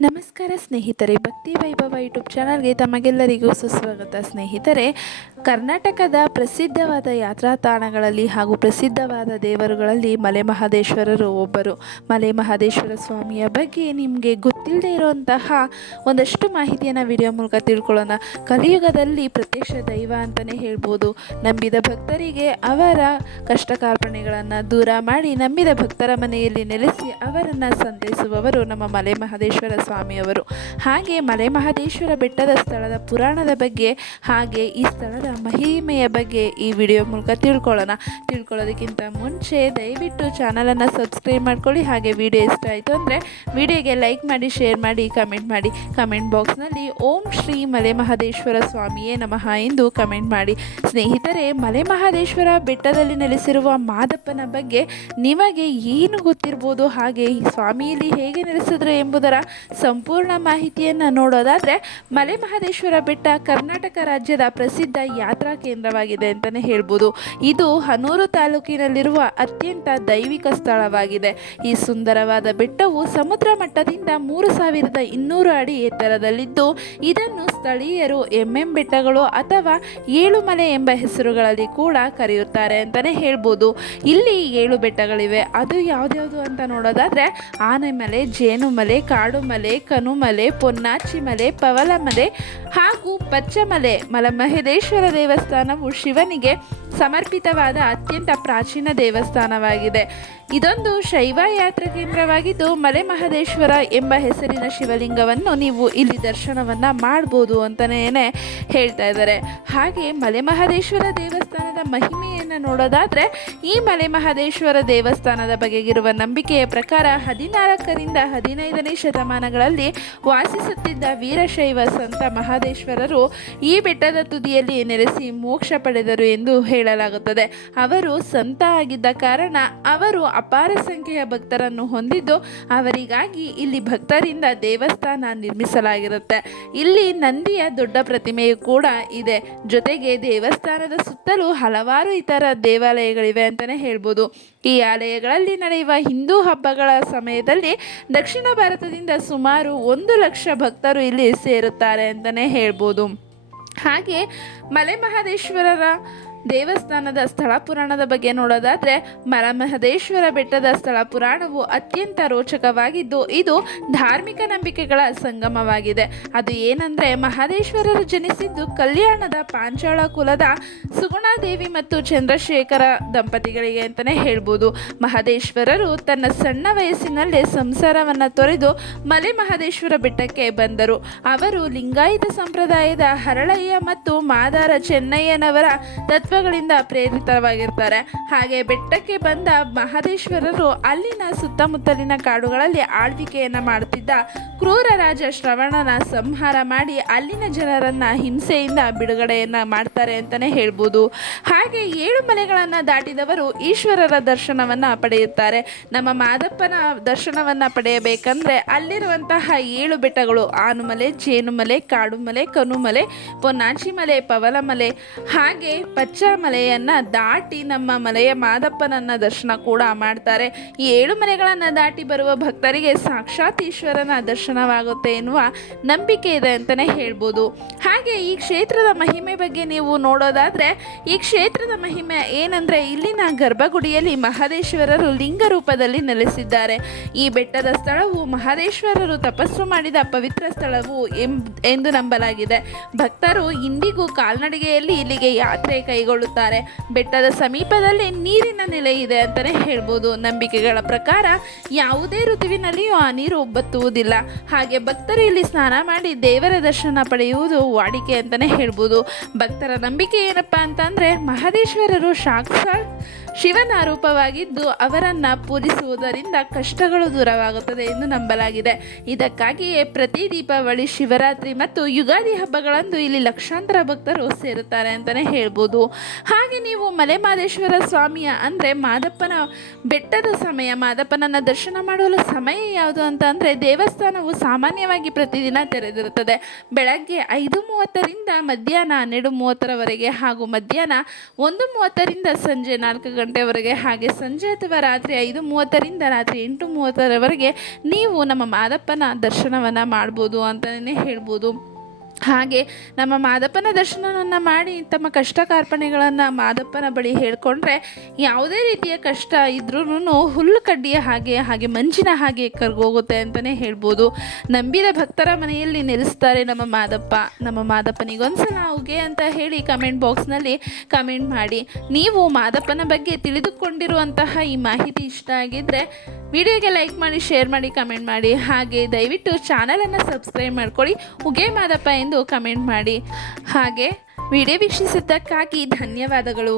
ನಮಸ್ಕಾರ ಸ್ನೇಹಿತರೆ, ಭಕ್ತಿ ವೈಭವ ಯೂಟ್ಯೂಬ್ ಚಾನಲ್ಗೆ ತಮಗೆಲ್ಲರಿಗೂ ಸುಸ್ವಾಗತ ಸ್ನೇಹಿತರೆ. ಕರ್ನಾಟಕದ ಪ್ರಸಿದ್ಧವಾದ ಯಾತ್ರಾ ತಾಣಗಳಲ್ಲಿ ಹಾಗೂ ಪ್ರಸಿದ್ಧವಾದ ದೇವರುಗಳಲ್ಲಿ ಮಲೆ ಮಹದೇಶ್ವರರು ಒಬ್ಬರು. ಮಲೆ ಮಹದೇಶ್ವರ ಸ್ವಾಮಿಯ ಬಗ್ಗೆ ನಿಮಗೆ ಗೊತ್ತಿಲ್ಲದೆ ಇರುವಂತಹ ಒಂದಷ್ಟು ಮಾಹಿತಿಯನ್ನು ವಿಡಿಯೋ ಮೂಲಕ ತಿಳ್ಕೊಳ್ಳೋಣ. ಕಲಿಯುಗದಲ್ಲಿ ಪ್ರತ್ಯಕ್ಷ ದೈವ ಅಂತಲೇ ಹೇಳ್ಬೋದು. ನಂಬಿದ ಭಕ್ತರಿಗೆ ಅವರ ಕಷ್ಟ ಕಾರ್ಪಣೆಗಳನ್ನು ದೂರ ಮಾಡಿ ನಂಬಿದ ಭಕ್ತರ ಮನೆಯಲ್ಲಿ ನೆಲೆಸಿ ಅವರನ್ನು ಸಂತೈಸುವವರು ನಮ್ಮ ಮಲೆ ಮಹದೇಶ್ವರ ಸ್ವಾಮಿಯವರು ಹಾಗೆ ಮಲೆ ಮಹದೇಶ್ವರ ಬೆಟ್ಟದ ಸ್ಥಳದ ಪುರಾಣದ ಬಗ್ಗೆ ಹಾಗೆ ಈ ಸ್ಥಳದ ಮಹಿಮೆಯ ಬಗ್ಗೆ ಈ ವಿಡಿಯೋ ಮೂಲಕ ತಿಳ್ಕೊಳ್ಳೋಣ. ತಿಳ್ಕೊಳ್ಳೋದಕ್ಕಿಂತ ಮುಂಚೆ ದಯವಿಟ್ಟು ಚಾನಲನ್ನು ಸಬ್ಸ್ಕ್ರೈಬ್ ಮಾಡ್ಕೊಳ್ಳಿ. ಹಾಗೆ ವಿಡಿಯೋ ಇಷ್ಟ ಆಯಿತು ಅಂದರೆ ವಿಡಿಯೋಗೆ ಲೈಕ್ ಮಾಡಿ, ಶೇರ್ ಮಾಡಿ, ಕಮೆಂಟ್ ಮಾಡಿ. ಕಮೆಂಟ್ ಬಾಕ್ಸ್ನಲ್ಲಿ ಓಂ ಶ್ರೀ ಮಲೆ ಮಹದೇಶ್ವರ ಸ್ವಾಮಿಯೇ ನಮಃ ಎಂದು ಕಮೆಂಟ್ ಮಾಡಿ. ಸ್ನೇಹಿತರೆ ಮಲೆ ಮಹದೇಶ್ವರ ಬೆಟ್ಟದಲ್ಲಿ ನೆಲೆಸಿರುವ ಮಾದಪ್ಪನ ಬಗ್ಗೆ ನಿಮಗೆ ಏನು ಗೊತ್ತಿರ್ಬೋದು? ಹಾಗೆ ಸ್ವಾಮಿಯಲ್ಲಿ ಹೇಗೆ ನೆಲೆಸಿದ್ರು ಎಂಬುದರ ಸಂಪೂರ್ಣ ಮಾಹಿತಿಯನ್ನು ನೋಡೋದಾದರೆ ಮಲೆ ಮಹದೇಶ್ವರ ಬೆಟ್ಟ ಕರ್ನಾಟಕ ರಾಜ್ಯದ ಪ್ರಸಿದ್ಧ ಯಾತ್ರಾ ಕೇಂದ್ರವಾಗಿದೆ ಅಂತಲೇ ಹೇಳ್ಬೋದು. ಇದು ಹನೂರು ತಾಲೂಕಿನಲ್ಲಿರುವ ಅತ್ಯಂತ ದೈವಿಕ ಸ್ಥಳವಾಗಿದೆ. ಈ ಸುಂದರವಾದ ಬೆಟ್ಟವು ಸಮುದ್ರ ಮಟ್ಟದಿಂದ ಮೂರು ಸಾವಿರದ ಇನ್ನೂರು ಅಡಿ ಎತ್ತರದಲ್ಲಿದ್ದು, ಇದನ್ನು ಸ್ಥಳೀಯರು ಎಂಎಂ ಬೆಟ್ಟಗಳು ಅಥವಾ ಏಳುಮಲೆ ಎಂಬ ಹೆಸರುಗಳಲ್ಲಿ ಕೂಡ ಕರೆಯುತ್ತಾರೆ ಅಂತಲೇ ಹೇಳ್ಬೋದು. ಇಲ್ಲಿ ಏಳು ಬೆಟ್ಟಗಳಿವೆ. ಅದು ಯಾವ್ದ್ಯಾವುದು ಅಂತ ನೋಡೋದಾದ್ರೆ ಆನೆಮಲೆ, ಜೇನುಮಲೆ, ಕಾಡುಮಲೆ ಕನುಮಲೆ, ಪೊನ್ನಾಚಿ ಮಲೆ ಪವಲಮಲೆ ಹಾಗೂ ಪಚ್ಚಮಲೆ. ಮಲಮಹದೇಶ್ವರ ದೇವಸ್ಥಾನವು ಶಿವನಿಗೆ ಸಮರ್ಪಿತವಾದ ಅತ್ಯಂತ ಪ್ರಾಚೀನ ದೇವಸ್ಥಾನವಾಗಿದೆ. ಇದೊಂದು ಶೈವ ಯಾತ್ರಾ ಕೇಂದ್ರವಾಗಿದ್ದು ಮಲೆ ಮಹದೇಶ್ವರ ಎಂಬ ಹೆಸರಿನ ಶಿವಲಿಂಗವನ್ನು ನೀವು ಇಲ್ಲಿ ದರ್ಶನವನ್ನು ಮಾಡ್ಬೋದು ಅಂತಲೇ ಹೇಳ್ತಾ ಇದ್ದಾರೆ. ಹಾಗೆ ಮಲೆ ಮಹದೇಶ್ವರ ದೇವಸ್ಥಾನದ ಮಹಿಮೆಯನ್ನು ನೋಡೋದಾದರೆ, ಈ ಮಲೆ ಮಹದೇಶ್ವರ ದೇವಸ್ಥಾನದ ಬಗೆಗಿರುವ ನಂಬಿಕೆಯ ಪ್ರಕಾರ ಹದಿನಾಲ್ಕರಿಂದ ಹದಿನೈದನೇ ಶತಮಾನಗಳಲ್ಲಿ ವಾಸಿಸುತ್ತಿದ್ದ ವೀರಶೈವ ಸಂತ ಮಹಾದೇಶ್ವರರು ಈ ಬೆಟ್ಟದ ತುದಿಯಲ್ಲಿ ನೆಲೆಸಿ ಮೋಕ್ಷ ಪಡೆದರು ಎಂದು ಹೇಳಲಾಗುತ್ತದೆ. ಅವರು ಸಂತ ಆಗಿದ್ದ ಕಾರಣ ಅವರು ಅಪಾರ ಸಂಖ್ಯೆಯ ಭಕ್ತರನ್ನು ಹೊಂದಿದ್ದು, ಅವರಿಗಾಗಿ ಇಲ್ಲಿ ಭಕ್ತರಿಂದ ದೇವಸ್ಥಾನ ನಿರ್ಮಿಸಲಾಗಿರುತ್ತೆ. ಇಲ್ಲಿ ನಂದಿಯ ದೊಡ್ಡ ಪ್ರತಿಮೆಯು ಕೂಡ ಇದೆ. ಜೊತೆಗೆ ದೇವಸ್ಥಾನದ ಸುತ್ತಲೂ ಹಲವಾರು ಇತರ ದೇವಾಲಯಗಳಿವೆ ಅಂತಲೇ ಹೇಳ್ಬೋದು. ಈ ಆಲಯಗಳಲ್ಲಿ ನಡೆಯುವ ಹಿಂದೂ ಹಬ್ಬಗಳ ಸಮಯದಲ್ಲಿ ದಕ್ಷಿಣ ಭಾರತದಿಂದ ಸುಮಾರು ಒಂದು ಲಕ್ಷ ಭಕ್ತರು ಇಲ್ಲಿ ಸೇರುತ್ತಾರೆ ಅಂತಲೇ ಹೇಳ್ಬೋದು. ಹಾಗೆ ಮಲೆ ಮಹದೇಶ್ವರರ ದೇವಸ್ಥಾನದ ಸ್ಥಳ ಪುರಾಣದ ಬಗ್ಗೆ ನೋಡೋದಾದರೆ ಮಲಮಹದೇಶ್ವರ ಬೆಟ್ಟದ ಸ್ಥಳ ಪುರಾಣವು ಅತ್ಯಂತ ರೋಚಕವಾಗಿದ್ದು, ಇದು ಧಾರ್ಮಿಕ ನಂಬಿಕೆಗಳ ಸಂಗಮವಾಗಿದೆ. ಅದು ಏನಂದರೆ ಮಹದೇಶ್ವರರು ಜನಿಸಿದ್ದು ಕಲ್ಯಾಣದ ಪಾಂಚಾಳ ಕುಲದ ಸುಗುಣಾದೇವಿ ಮತ್ತು ಚಂದ್ರಶೇಖರ ದಂಪತಿಗಳಿಗೆ ಅಂತಲೇ ಹೇಳ್ಬೋದು. ಮಹದೇಶ್ವರರು ತನ್ನ ಸಣ್ಣ ವಯಸ್ಸಿನಲ್ಲೇ ಸಂಸಾರವನ್ನು ತೊರೆದು ಮಲೆ ಮಹದೇಶ್ವರ ಬೆಟ್ಟಕ್ಕೆ ಬಂದರು. ಅವರು ಲಿಂಗಾಯತ ಸಂಪ್ರದಾಯದ ಹರಳಯ್ಯ ಮತ್ತು ಮಾದಾರ ಚೆನ್ನಯ್ಯನವರ ತತ್ವಗಳಿಂದ ಪ್ರೇರಿತವಾಗಿರ್ತಾರೆ. ಹಾಗೆ ಬೆಟ್ಟಕ್ಕೆ ಬಂದ ಮಹದೇಶ್ವರರು ಅಲ್ಲಿನ ಸುತ್ತಮುತ್ತಲಿನ ಕಾಡುಗಳಲ್ಲಿ ಆಳ್ವಿಕೆಯನ್ನು ಮಾಡುತ್ತಿದ್ದ ಕ್ರೂರ ರಾಜ ಶ್ರವಣನ ಸಂಹಾರ ಮಾಡಿ ಅಲ್ಲಿನ ಜನರನ್ನ ಹಿಂಸೆಯಿಂದ ಬಿಡುಗಡೆಯನ್ನ ಮಾಡ್ತಾರೆ ಅಂತಲೇ ಹೇಳ್ಬೋದು. ಹಾಗೆ ಏಳು ಮಲೆಗಳನ್ನು ದಾಟಿದವರು ಈಶ್ವರರ ದರ್ಶನವನ್ನ ಪಡೆಯುತ್ತಾರೆ. ನಮ್ಮ ಮಾದಪ್ಪನ ದರ್ಶನವನ್ನ ಪಡೆಯಬೇಕಂದ್ರೆ ಅಲ್ಲಿರುವಂತಹ ಏಳು ಬೆಟ್ಟಗಳು ಆನುಮಲೆ, ಜೇನುಮಲೆ, ಕಾಡುಮಲೆ, ಕನುಮಲೆ, ಪೊನ್ನಾಚಿಮಲೆ, ಪವಲಮಲೆ ಹಾಗೆ ಪಚ್ಚಮಲೆಯನ್ನು ದಾಟಿ ನಮ್ಮ ಮಲೆಯ ಮಾದಪ್ಪನನ್ನ ದರ್ಶನ ಕೂಡ ಮಾಡ್ತಾರೆ. ಈ ಏಳು ಮನೆಗಳನ್ನು ದಾಟಿ ಬರುವ ಭಕ್ತರಿಗೆ ಸಾಕ್ಷಾತ್ ಈಶ್ವರನ ದರ್ಶನವಾಗುತ್ತೆ ಎನ್ನುವ ನಂಬಿಕೆ ಇದೆ ಅಂತಲೇ ಹೇಳ್ಬೋದು. ಹಾಗೆ ಈ ಕ್ಷೇತ್ರದ ಮಹಿಮೆ ಬಗ್ಗೆ ನೀವು ನೋಡೋದಾದರೆ, ಈ ಕ್ಷೇತ್ರದ ಮಹಿಮೆ ಏನಂದರೆ ಇಲ್ಲಿನ ಗರ್ಭಗುಡಿಯಲ್ಲಿ ಮಹದೇಶ್ವರರು ಲಿಂಗ ರೂಪದಲ್ಲಿ ನೆಲೆಸಿದ್ದಾರೆ. ಈ ಬೆಟ್ಟದ ಸ್ಥಳವು ಮಹದೇಶ್ವರರು ತಪಸ್ಸು ಮಾಡಿದ ಪವಿತ್ರ ಸ್ಥಳವು ಎಂದು ನಂಬಲಾಗಿದೆ. ಭಕ್ತರು ಇಂದಿಗೂ ಕಾಲ್ನಡಿಗೆಯಲ್ಲಿ ಇಲ್ಲಿಗೆ ಯಾತ್ರೆ ಕೈಗೊಳ್ಳುತ್ತಾರೆ ಬೆಟ್ಟದ ಸಮೀಪದಲ್ಲಿ ನೀರಿನ ನೆಲೆ ಇದೆ ಅಂತಲೇ ಹೇಳ್ಬೋದು. ನಂಬಿಕೆಗಳ ಪ್ರಕಾರ ಯಾವುದೇ ಋತುವಿನಲ್ಲಿಯೂ ಆ ನೀರು ಬತ್ತುವುದಿಲ್ಲ. ಹಾಗೆ ಭಕ್ತರು ಇಲ್ಲಿ ಸ್ನಾನ ಮಾಡಿ ದೇವರ ದರ್ಶನ ಪಡೆಯುವುದು ವಾಡಿಕೆ ಅಂತಲೇ ಹೇಳ್ಬೋದು. ಭಕ್ತರ ನಂಬಿಕೆ ಏನಪ್ಪ ಅಂತಂದರೆ ಮಹದೇಶ್ವರರು ಸಾಕ್ಷಾತ್ ಶಿವನ ರೂಪವಾಗಿದ್ದು ಅವರನ್ನು ಪೂಜಿಸುವುದರಿಂದ ಕಷ್ಟಗಳು ದೂರವಾಗುತ್ತದೆ ಎಂದು ನಂಬಲಾಗಿದೆ. ಇದಕ್ಕಾಗಿಯೇ ಪ್ರತಿ ದೀಪಾವಳಿ, ಶಿವರಾತ್ರಿ ಮತ್ತು ಯುಗಾದಿ ಹಬ್ಬಗಳಂದು ಇಲ್ಲಿ ಲಕ್ಷಾಂತರ ಭಕ್ತರು ಸೇರುತ್ತಾರೆ ಅಂತಲೇ ಹೇಳ್ಬೋದು. ಹಾಗೆ ನೀವು ಮಲೆಮಾದೇಶ್ವರ ಸ್ವಾಮಿಯ ಅಂದರೆ ಮಾದಪ್ಪನ ಬೆಟ್ಟದ ಸಮಯ, ಮಾದಪ್ಪನನ್ನು ದರ್ಶನ ಮಾಡಲು ಸಮಯ ಯಾವುದು ಅಂತ ಅಂದರೆ ದೇವಸ್ಥಾನವು ಸಾಮಾನ್ಯವಾಗಿ ಪ್ರತಿದಿನ ತೆರೆದಿರುತ್ತದೆ. ಬೆಳಗ್ಗೆ ಐದು ಮೂವತ್ತರಿಂದ ಮಧ್ಯಾಹ್ನ ಹನ್ನೆರಡು ಮೂವತ್ತರವರೆಗೆ ಹಾಗೂ ಮಧ್ಯಾಹ್ನ ಒಂದು ಮೂವತ್ತರಿಂದ ಸಂಜೆ ನಾಲ್ಕು ನಾಲ್ಕು ಗಂಟೆವರೆಗೆ ಹಾಗೆ ಸಂಜೆ ಅಥವಾ ರಾತ್ರಿ ಐದು ಮೂವತ್ತರಿಂದ ರಾತ್ರಿ ಎಂಟು ಮೂವತ್ತರವರೆಗೆ ನೀವು ನಮ್ಮ ಮಾದಪ್ಪನ ದರ್ಶನವನ್ನು ಮಾಡ್ಬೋದು ಅಂತಲೇ ಹೇಳ್ಬೋದು. ಹಾಗೆ ನಮ್ಮ ಮಾದಪ್ಪನ ದರ್ಶನವನ್ನು ಮಾಡಿ ತಮ್ಮ ಕಷ್ಟ ಕಾರ್ಪಣೆಗಳನ್ನು ಮಾದಪ್ಪನ ಬಳಿ ಹೇಳಿಕೊಂಡ್ರೆ ಯಾವುದೇ ರೀತಿಯ ಕಷ್ಟ ಇದ್ರೂ ಹುಲ್ಲು ಕಡ್ಡಿಯ ಹಾಗೆ ಹಾಗೆ ಮಂಜಿನ ಹಾಗೆ ಕರ್ಗೋಗುತ್ತೆ ಅಂತಲೇ ಹೇಳ್ಬೋದು. ನಂಬಿದ ಭಕ್ತರ ಮನೆಯಲ್ಲಿ ನೆಲೆಸ್ತಾರೆ ನಮ್ಮ ಮಾದಪ್ಪ. ನಮ್ಮ ಮಾದಪ್ಪನಿಗೊಂದ್ಸಲ ಅವುಗೆ ಅಂತ ಹೇಳಿ ಕಮೆಂಟ್ ಬಾಕ್ಸ್ನಲ್ಲಿ ಕಮೆಂಟ್ ಮಾಡಿ. ನೀವು ಮಾದಪ್ಪನ ಬಗ್ಗೆ ತಿಳಿದುಕೊಂಡಿರುವಂತಹ ಈ ಮಾಹಿತಿ ಇಷ್ಟ ಆಗಿದ್ದರೆ ವಿಡಿಯೋಗೆ ಲೈಕ್ ಮಾಡಿ, ಶೇರ್ ಮಾಡಿ, ಕಮೆಂಟ್ ಮಾಡಿ. ಹಾಗೆ ದಯವಿಟ್ಟು ಚಾನಲನ್ನು ಸಬ್ಸ್ಕ್ರೈಬ್ ಮಾಡ್ಕೊಳ್ಳಿ ಉಗೆ ಮಾದಪ್ಪ ಎಂದು ಕಮೆಂಟ್ ಮಾಡಿ. ಹಾಗೆ ವಿಡಿಯೋ ವೀಕ್ಷಿಸಿದ್ದಕ್ಕಾಗಿ ಧನ್ಯವಾದಗಳು.